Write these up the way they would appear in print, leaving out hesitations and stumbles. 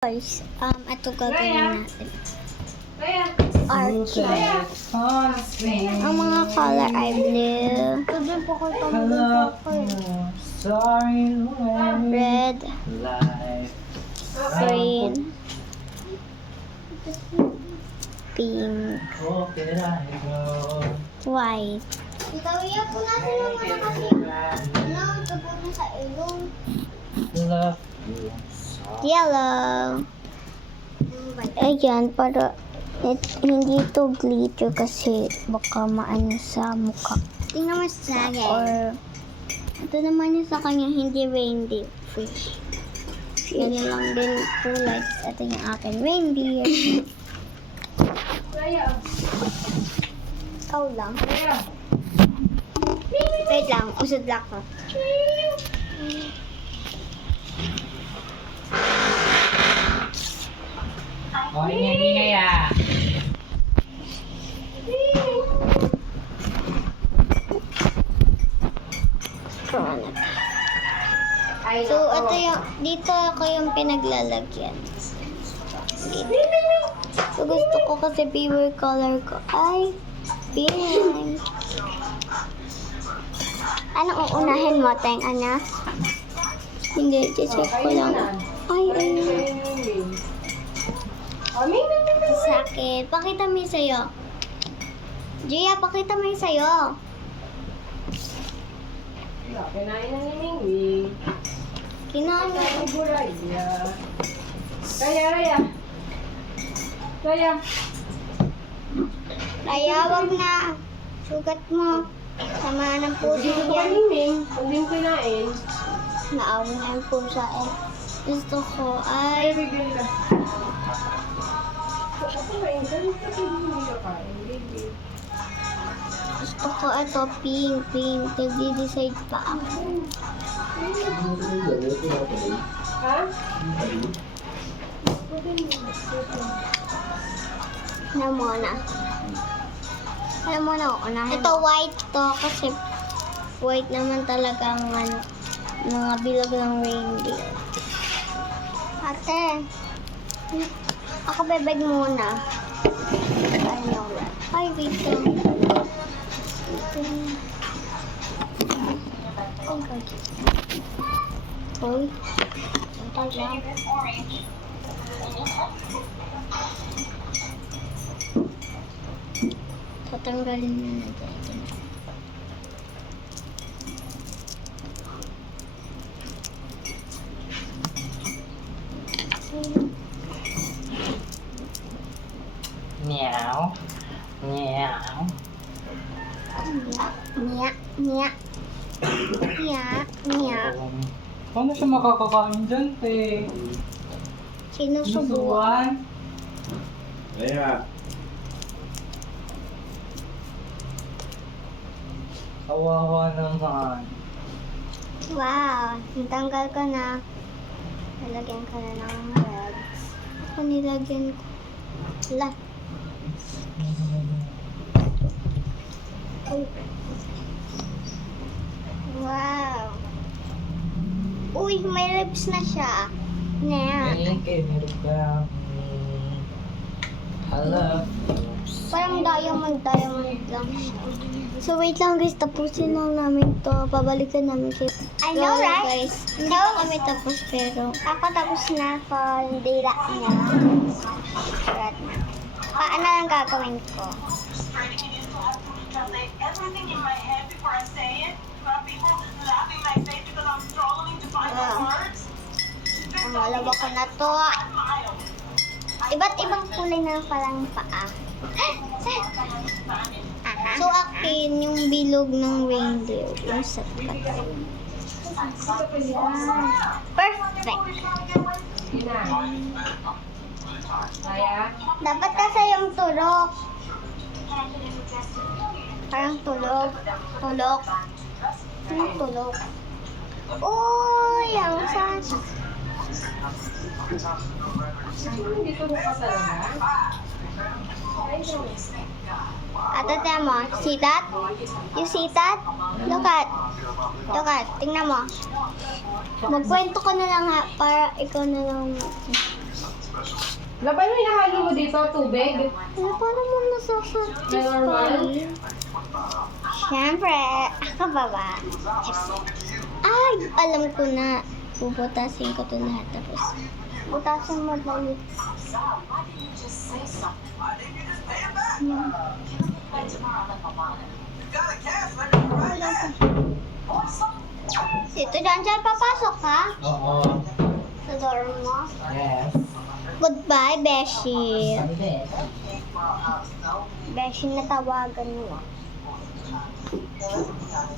Guys, ito gagawin natin. Archie. Ang mga color ay blue, red, green, pink, white, yellow. Ayan, para hindi to glitter kasi baka maano sa mukha. Tingnan mo sa akin. Or, ito naman yung sa kanya, hindi reindeer fish. Ganyan lang din kulay. Ito yung akin, reindeer. Ikaw lang. Wait lang, usod lang ko. Oh, ingay ah. So, ito yung, dito ako yung pinaglalagyan. Dito. So, gusto ko kasi favorite color ko ay pink. Anong uunahin mo, Teng? Ano? Hindi, check ko lang. Ay. Sa akin. Pakita mo yung sayo. Gia, pakita mo yung sayo. Kinain na ni Mingwing. Kinain. Raya. Kaya wag na. Sugat mo. Sama ng puso Hindi ko yan. kaniming. Hindi mo kinain. Naawa na yung pusa eh. Gusto ko ay Bigyan ka. Ako mainsan. Kasi hindi ka kain, baby. gusto ko ito pink. Nagdi-decide pa ako. Ha? Alam mo na, unahin. Ito white to kasi white naman talaga ang ano, mga bilog ng reindeer. Ate, ako bebeg muna. Ay, wait lang. Oh, God. Uy. Tatanggalin na natin ito. Meow. Meow. Nya. Paano siya makakakain dyan, te? Sinusubuan. Kaya, Kawawa naman. Wow, natanggal ko na. Nalagyan ko na ng red. Ako nilagyan ko. Wala. Wow. Uy, may lips na siya. Nya. Okay, meron ka. Hello. Parang diamond lang siya. So wait lang guys, tapusin lang namin to. Babalikan namin kayo. I know, right? Guys, hindi pa kami tapos pero ako tapos na ako. Hindi lang niya. Right na. Paano lang gagawin ko? Ang malawa ko na to. Iba't ibang kulay na palang paa. So, akin yung bilog ng reindeer. Yung sakat. Perfect. Kaya? Dapat kasi yung tulok. Parang tulog. Tulok. Yung tulok. Uy, ang sas. Dito mo ka talaga? Ate, tingnan mo. See that? You see that? Look at. Tingnan mo. Magkwento ko na lang ha, para ikaw na lang. Laban mo hinahalo mo dito, tubig. Ano, paano mo nasasatisfy? Normal. Siyempre, ako ba? Ay, alam ko na. Bubutasin ko to lahat tapos. Butasin mo lang. Dito dyan papasok ka? Oo. Sa dorm mo? Yes. Goodbye, Beshi. Sabi ko eh. Beshi na tawagan mo.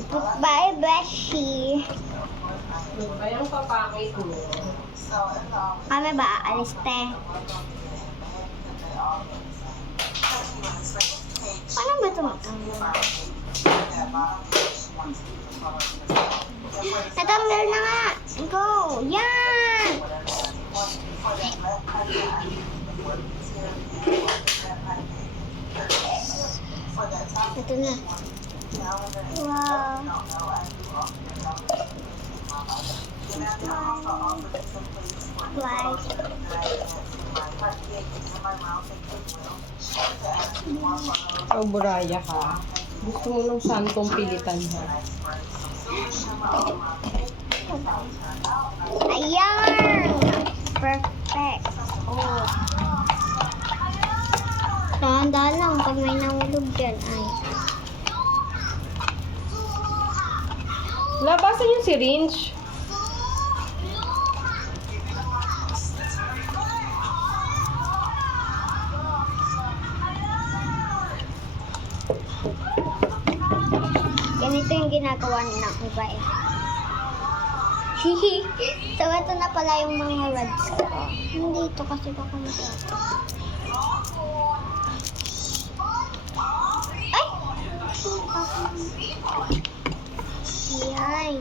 Goodbye, Beshi. Ba yung papakit mo? Kami ba aalis, te? Paano ba ito? Natanggal na nga! Go! Yan! Ito na. Wow! Like, Ikaw, buraya ka. Gusto mo ng santong pilitan ha? ayan! Perfect! Oh. Tanda lang pag may nahulog dyan. Ay. Labasan yung syringe. Ganito yung ginagawa ng iba eh. Hihi. So, ito na pala yung mga rods ko. Hindi ito kasi baka matapos. Ay! Yan.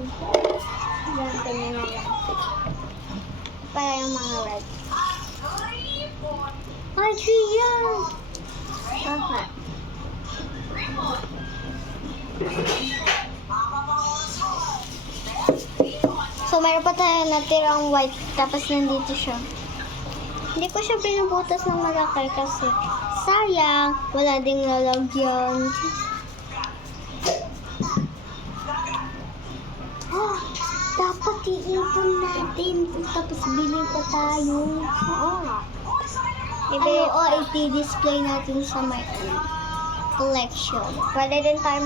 Yan, ganyan na lang. Para yung mga rods. Ay, siya! Okay. So, mayroon pa tayo natirang white, tapos nandito siya. Hindi ko siya binubutas ng malaki kasi sayang, wala ding lalagyan. Oh, dapat iipon natin, tapos bili pa tayo. Oo nga. Oo, i-display natin sa my collection. Pwede din tayo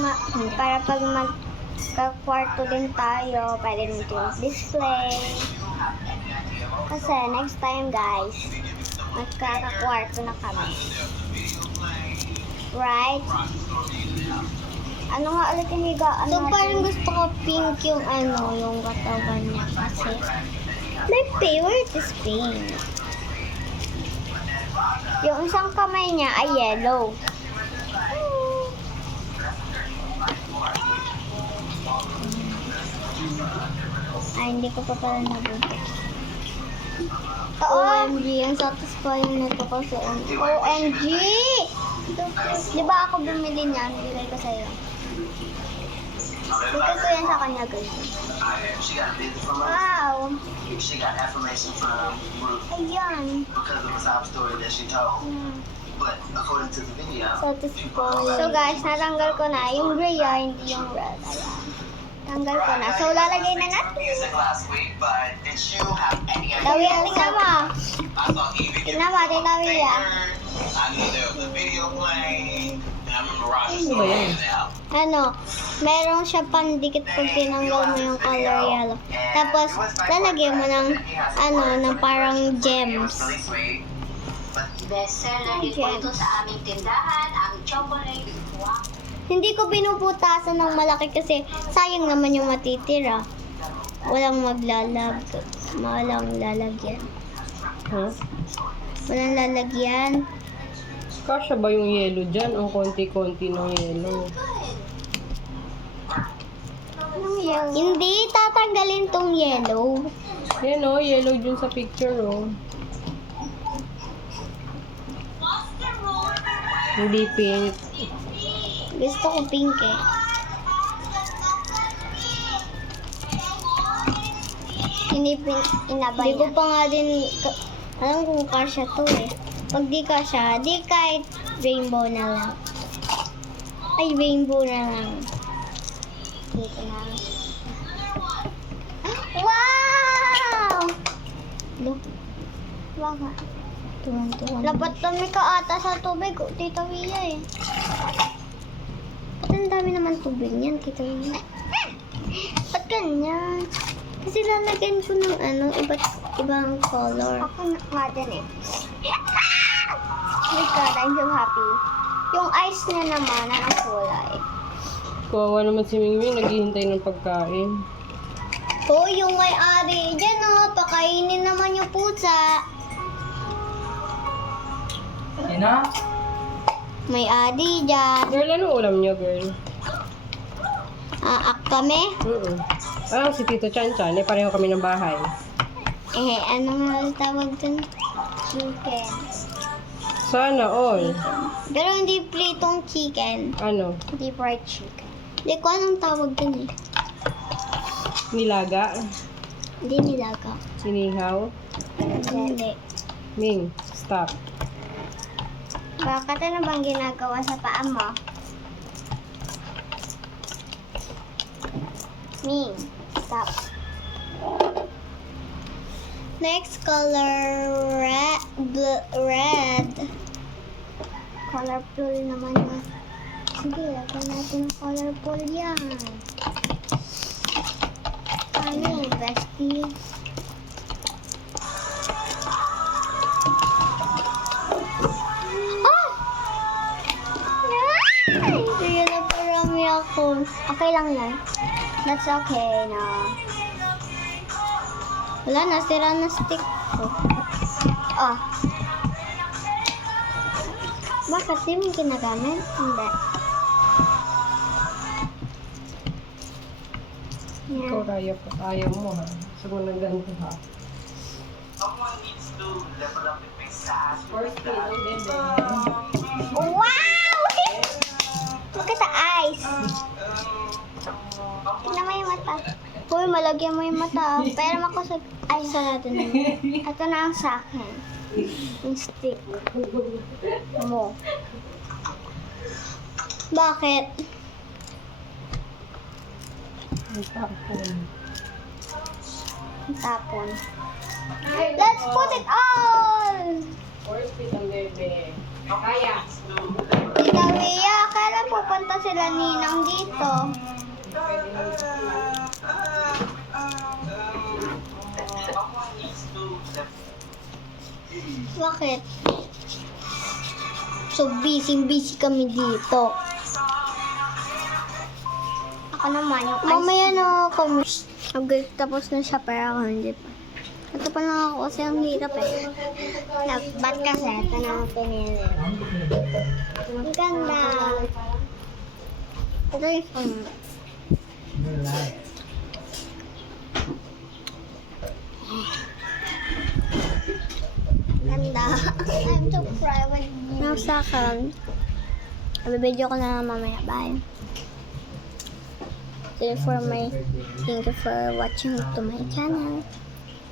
para pag magka-kwarto din tayo, pwede din ito display. Kasi next time guys, magkaka-kwarto na kami. Right? Ano nga ulit yung higaan natin? So parang gusto ko pink yung yung katawan niya kasi my favorite is pink. Yung isang kamay niya ay yellow. Ay, hindi ko pa pala nabuti. OMG, ang satisfying na ito kasi. OMG! Di ba ako bumili niyan? Bigay ko sa'yo. Bigay ko yan sa kanya, guys. She got a visit from us. Wow! She got affirmation from Ruth Ayan. because of a sob story that she told. But according to the video, Satisfying. So guys, natanggal ko na yung Rhea, hindi yung red. Ayan. Tanggal ko na. So, lalagay na natin. music last week, but did you have any idea? Lawi, tingnan mo. I thought Evie gave Tingnan mo, tinawi me yan. I knew there was a video playing. And I remember Roger Ano ba yan? it out. Meron siya pandikit pag tinanggal mo yung color yellow. Tapos, lalagyan mo ng, ng parang It was gems. really sweet. But Bestseller din po ito sa aming tindahan, ang chocolate waffle. Hindi ko binubutasan ng malaki kasi sayang naman yung matitira. Walang walang lalagyan. Huh? Walang lalagyan. Kasya ba yung yellow dyan? O konti-konti ng yellow? Hindi, tatanggalin tong yellow. Yan o, yellow dyan sa picture o. Hindi pink. Gusto ko pink eh. Hindi pink, inabay. Hindi ko pa nga din Alam kong kasya to eh. Pag di kasya, di kahit rainbow na lang. Ay, rainbow na lang. Dito na. Wow! Look. Baka. Tuwan-tuwan. Lapat kami ka ata sa tubig, Tita Wia eh. Ba't ang dami naman tubig niyan, Tita Wia? Ba't ganyan? Kasi lalagyan ko ng ibang color. Ako nga din eh. Oh my God, I'm so happy. Yung ice niya naman, ang kulay. Kawawa naman si Mingming, naghihintay ng pagkain. Oh, yung may-ari dyan oh, pakainin naman yung pusa. Sino? May-ari dyan. Girl, ano ulam niyo, girl? Kami? Ah, si Tito Chan Chan. Eh, pareho kami ng bahay. Ano nga tawag dun? Chicken. Sana all. Pero hindi pritong chicken. Ano? Hindi fried chicken. Hindi ko anong tawag dun eh. Nilaga? Hindi nilaga. Sinihaw? Hindi. Ming, stop. Bakit ano bang ginagawa sa paa mo? Ming, stop. Next color, red. Colorful naman na. Sige, lagyan natin ng colorful yan. Ano eh, bestie? Ah! Ay! Sige na parami ako. Okay lang yan. That's okay na. Wala na, sira na stick ko. Ah. Bakit? Di mo ginagamit? Hindi. Yan. Ikaw, Raya, ayaw mo ha. Gusto mo ng ganito ha. Someone needs to level up the face ass. First kid, ang bebe. Wow! Look at the eyes. Tignan mo yung mata. Uy, malagyan mo yung mata. Pero makusag. Ay, sarado na. Ito na ang sa akin. Yung stick. Mo. Bakit? Ang tapon. Ang tapon. Let's put it all! First kid, ang bebe. Kaya. Tita Wia, kailan pupunta sila ninang dito? Bakit? So busy kami dito. Ako naman yung mamaya na kami. Tapos na siya pero ako hindi pa. Ito pa lang ako kasi ang hirap eh. Ba't kasi ito na ako pinili. Ang ganda. Ito yung phone. Ganda. I'm so proud with you. Nasa akin. Abibidyo ko na lang mamaya. Bye. Thank you for watching to my channel.